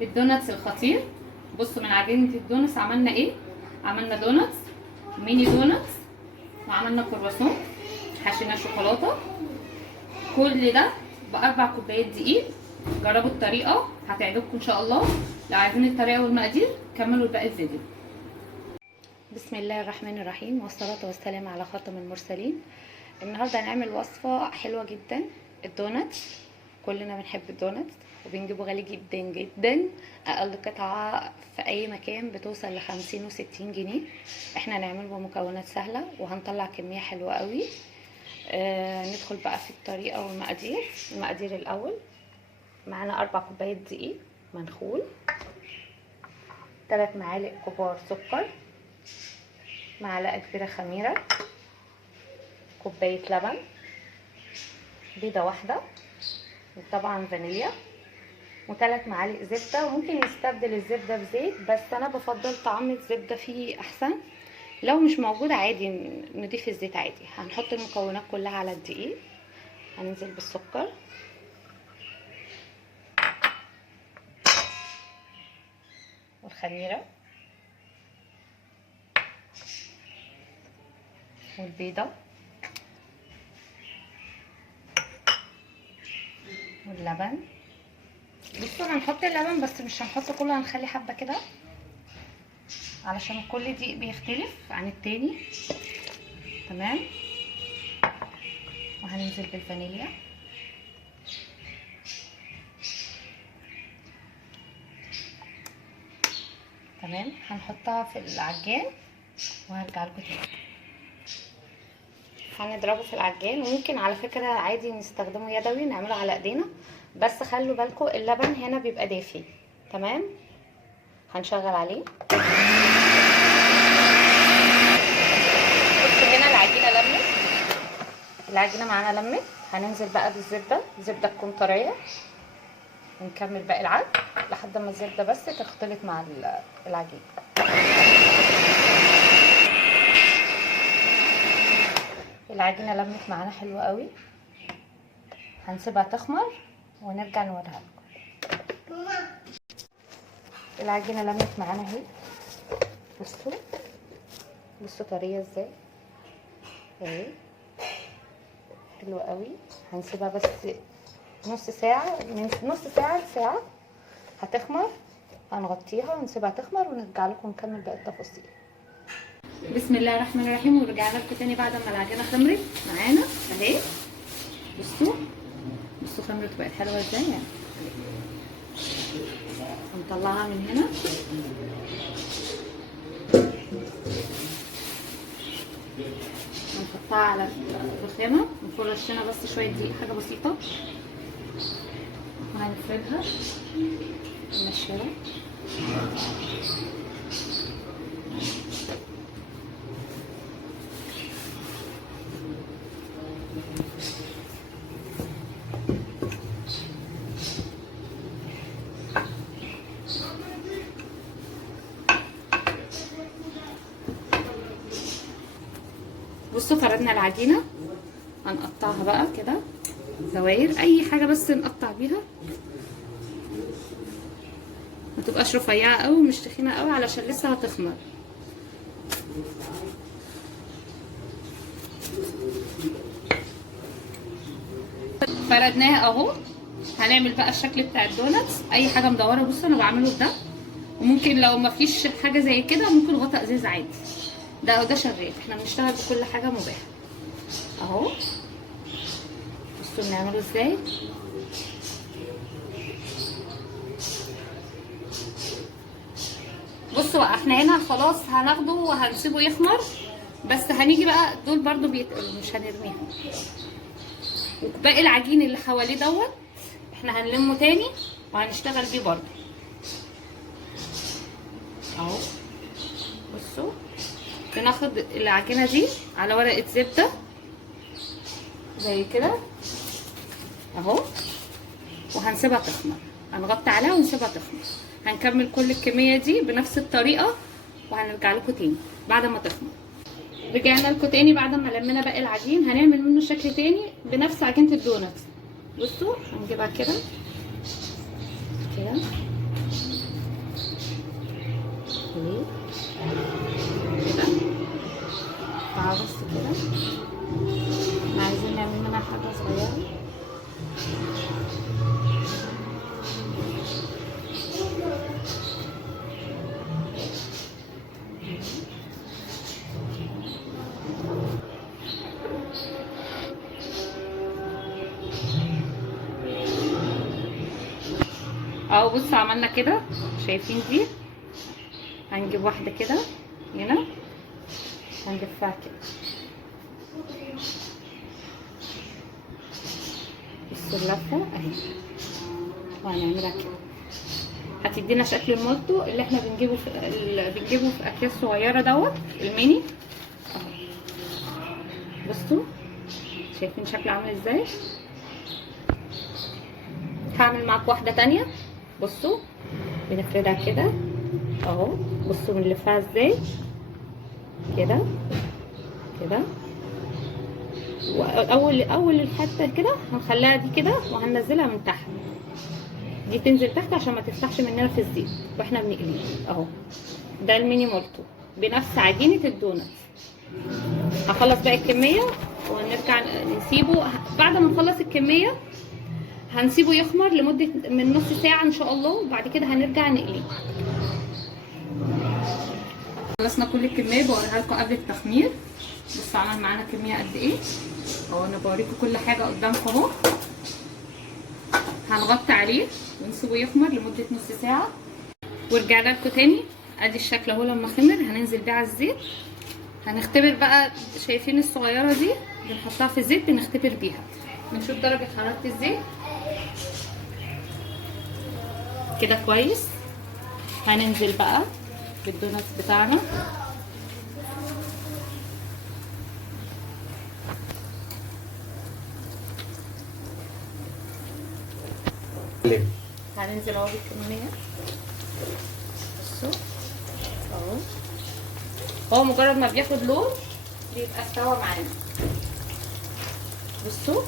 الدوناتس الخطير. بصوا من عجينه الدوناتس عملنا ايه. عملنا دوناتس، ميني دوناتس، وعملنا كرواسون حشينا شوكولاته. كل ده ب4 كوبايات دقيق. جربوا الطريقه هتعجبكم ان شاء الله. لو عايزين الطريقه والمقادير كملوا باقي الفيديو. بسم الله الرحمن الرحيم، والصلاه والسلام على خاتم المرسلين. النهارده هنعمل وصفه حلوه جدا، الدوناتس. كلنا بنحب الدوناتس وبنجيبه غالي جدا جدا. اقل قطعه في اي مكان بتوصل ل50 و60 جنيه. احنا هنعمله بمكونات سهله وهنطلع كميه حلوه قوي. ندخل بقى في الطريقه والمقادير. المقادير الاول، معانا 4 كوبايات دقيق منخول، 3 معالق كبار سكر، معلقه كبيره خميره، كوبايه لبن، بيضه واحده، وطبعا فانيليا، و3 معالق زبده. وممكن يستبدل الزبده بزيت، بس انا بفضل طعم الزبده فيه احسن. لو مش موجود عادي نضيف الزيت عادي. هنحط المكونات كلها على الدقيق. هننزل بالسكر، والخميره، والبيضه، واللبن. بصوا هنحط اللبن بس مش هنحط كله، هنخلي حبه كده علشان كل دقيق بيختلف عن التاني. تمام. وهننزل بالفانيليا، تمام. هنحطها في العجان وهرجع لكم تاني. هنضربه في العجان، وممكن على فكره عادي نستخدمه يدوي نعمله على ايدينا، بس خلوا بالكم اللبن هنا بيبقى دافي. تمام. هنشغل عليه. بصوا هنا العجينه لمت، العجينه معانا لمت. هننزل بقى بالزبده، الزبده تكون طريه، ونكمل باقي العجن لحد ما الزبده بس تختلط مع العجين. العجينه لمت معانا حلوه قوي. هنسيبها تخمر ونرجع نوريها لكم. العجينه لمت معانا اهي. بصوا بصوا طريه ازاي اهي، حلوه قوي. هنسيبها بس نص ساعه، من نص ساعه لساعه هتخمر. هنغطيها ونسيبها تخمر ونرجع لكم نكمل باقي التفاصيل. بسم الله الرحمن الرحيم، ورجعنا لكم تاني بعد ما العجينه خمرت معانا اهي. بصوا بصوا خمرت بقت حلوه ازاي يعني. هنطلعها من هنا. هنحطها على الرخامه، نكون رشينا بس شويه دقيق، حاجه بسيطه، وهنفردها نمشيها. بصوا فردنا العجينه. هنقطعها بقى كده دواير، اي حاجه بس نقطع بيها، ما تبقاش رفيعه قوي ومش تخينه قوي علشان لسه هتخمر. فردناها اهو. هنعمل بقى الشكل بتاع الدوناتس. اي حاجه مدوره، بصوا انا بعمله بده، وممكن لو ما فيش حاجه زي كده ممكن غطاء ازاز عادي. ده شغال. احنا بنشتغل بكل حاجه مباحه اهو. بصوا بنعمله ازاي. بصوا بقى احنا هنا خلاص هناخده وهنسيبه يخمر، بس هنيجي بقى دول برضو بيتقلوا مش هنرميهم. وباقي العجين اللي حواليه دوت احنا هنلمه تاني وهنشتغل بيه برضو اهو. بصوا بناخد العجينه دي على ورقه زبده زي كده اهو، وهنسيبها تخمر. هنغطي عليها ونسيبها تخمر. هنكمل كل الكميه دي بنفس الطريقه وهنرجع لكم تاني بعد ما تخمر. رجعنا لكم تاني بعد ما لمينا باقي العجين. هنعمل منه شكل تاني بنفس عجينه الدوناتس. بصوا هنجيبها كده كده بصوا عملنا كده، شايفين دي؟ هنجيب واحده كده هنا، هنلفها كده. بصوا اللفه اهي، وهنعملها كده، هتدينا شكل المولتو اللي احنا بنجيبه في اكياس صغيره دوت الميني. بصوا شايفين شكله عامل ازاي؟ هعمل معاكم واحده تانية. بصوا بنفردها كده اهو، بصوا بنلفها ازاي كده كده، اول الحته كده هنخليها دي كده، وهننزلها من تحت، دي تنزل تحت عشان ما تفتحش مننا في الزيت واحنا بنقليه اهو. ده الميني مولتو بنفس عجينه الدونات. هخلص باقي الكميه ونرجع نسيبه. بعد ما نخلص الكميه هنسيبه يخمر لمده من نص ساعه ان شاء الله، وبعد كده هنرجع نقليه. خلصنا كل الكميه، بوريها لكم قبل التخمير. بصوا عمل معانا كميه قد ايه اهو، انا بوريكم كل حاجه قدامكم اهو. هنغطي عليه ونسيبه يخمر لمده نص ساعه، ورجعنا لكم تاني. ادي الشكل اهو لما خمر، هننزل بيه على الزيت. هنختبر بقى، شايفين الصغيره دي بنحطها في الزيت بنختبر بيها، بنشوف درجه حراره الزيت كده كويس. هننزل بقى بالدونات بتاعنا. هننزل اهو بالكميه. بصوا اهو، هو مجرد ما بياخد لون بيبقى استوى معانا. بصوا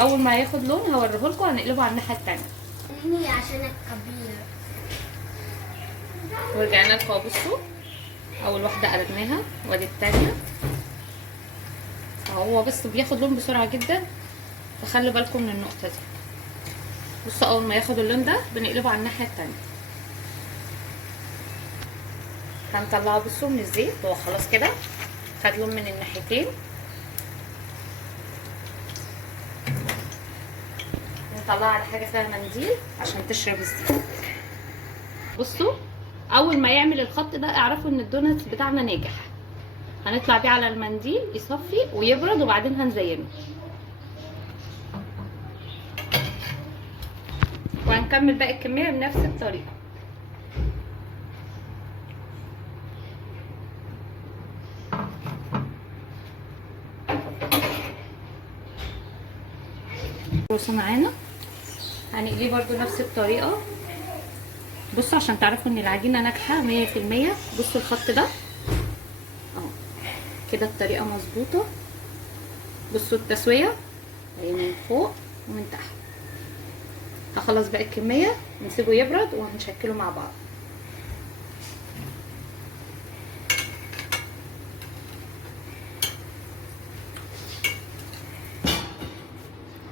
اول ما ياخد لون هوريهولكم، هنقلبه على الناحيه التانيه عشان الكبير. ورجعنا لكم. بصوا اول واحده قلبناها وادي التانيه اهو. هو بس بياخد لون بسرعه جدا، فخلي بالكم من النقطه دي. بصوا اول ما ياخد اللون ده بنقلبه على الناحيه التانيه. هنطلعه بصوا من الزيت، هو خلاص كده خد لون من الناحيتين. نطلعها على حاجه فيها منديل عشان تشرب الزيت. بصوا اول ما يعمل الخط ده اعرفوا ان الدونات بتاعنا ناجح. هنطلع بيه على المنديل يصفي ويبرد، وبعدين هنزينه. وهنكمل باقي الكميه بنفس الطريقه. بصوا معانا هنقليه برده نفس الطريقه. بصوا عشان تعرفوا ان العجينه ناجحه 100%. بصوا الخط ده اهو كده، الطريقه مظبوطه. بصوا التسويه اهي من فوق ومن تحت. هخلص باقي الكميه ونسيبه يبرد وهنشكله مع بعض.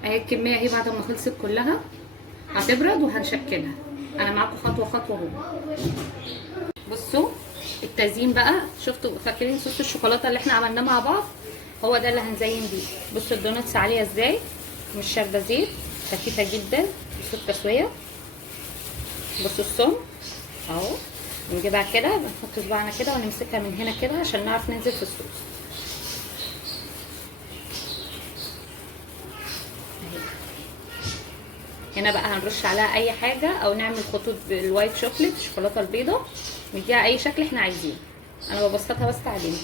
اهي الكميه اهي بعد ما خلصت كلها هتبرد وهنشكلها. انا معاكم خطوه خطوه اهو. بصوا التزيين بقى، شفتوا فاكرين صوص الشوكولاته اللي احنا عملناه مع بعض؟ هو ده اللي هنزين بيه. بصوا الدوناتس عاليه ازاي، مش شاربه زيت، خفيفه جدا. بصوا التسويه، بصوا السم اهو. نجيبها كده بنحط صباعنا كده ونمسكها من هنا كده عشان نعرف ننزل في الصوص. هنا بقى هنرش عليها اي حاجه او نعمل خطوط بالوايت شوكليت، الشوكولاته البيضاء، نديها اي شكل احنا عايزينه. انا ببسطها بس علينا.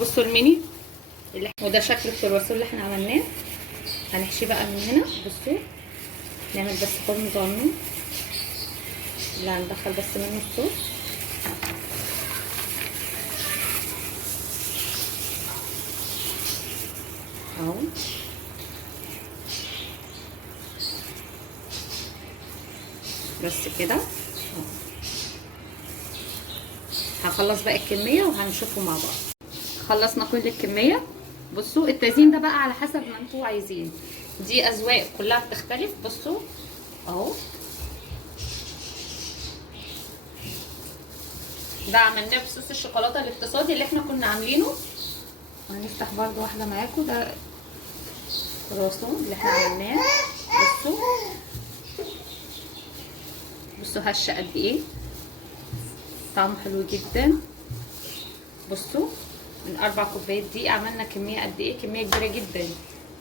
بصوا الميني وده شكل الكرواسون اللي احنا عملناه. هنحشيه بقى من هنا. بصوا نعمل بس خرم صغنون اللي هندخل بس منه الصوص اهو. بس كده هخلص بقى الكميه وهنشوفه مع بعض. خلصنا كل الكميه. بصوا التزيين ده بقى على حسب ما انتوا عايزين، دي اذواق كلها بتختلف. بصوا اهو ده عملناه بصوص الشوكولاته الاقتصادي اللي احنا كنا عاملينه. هنفتح برده واحده معاكم. ده الكرواسون اللي احنا عملناه. بصوا بصوا هشه قد ايه، طعمه حلو جدا. بصوا من 4 كوبايات دي عملنا كميه قد ايه، كميه كبيره جدا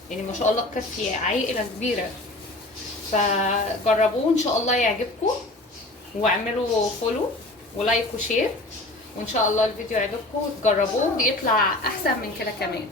يعني ما شاء الله تكفي عائله كبيره. فجربوه ان شاء الله يعجبكم، واعملوا فولو ولايك وشير، وان شاء الله الفيديو يعجبكم وتجربوه يطلع احسن من كده كمان.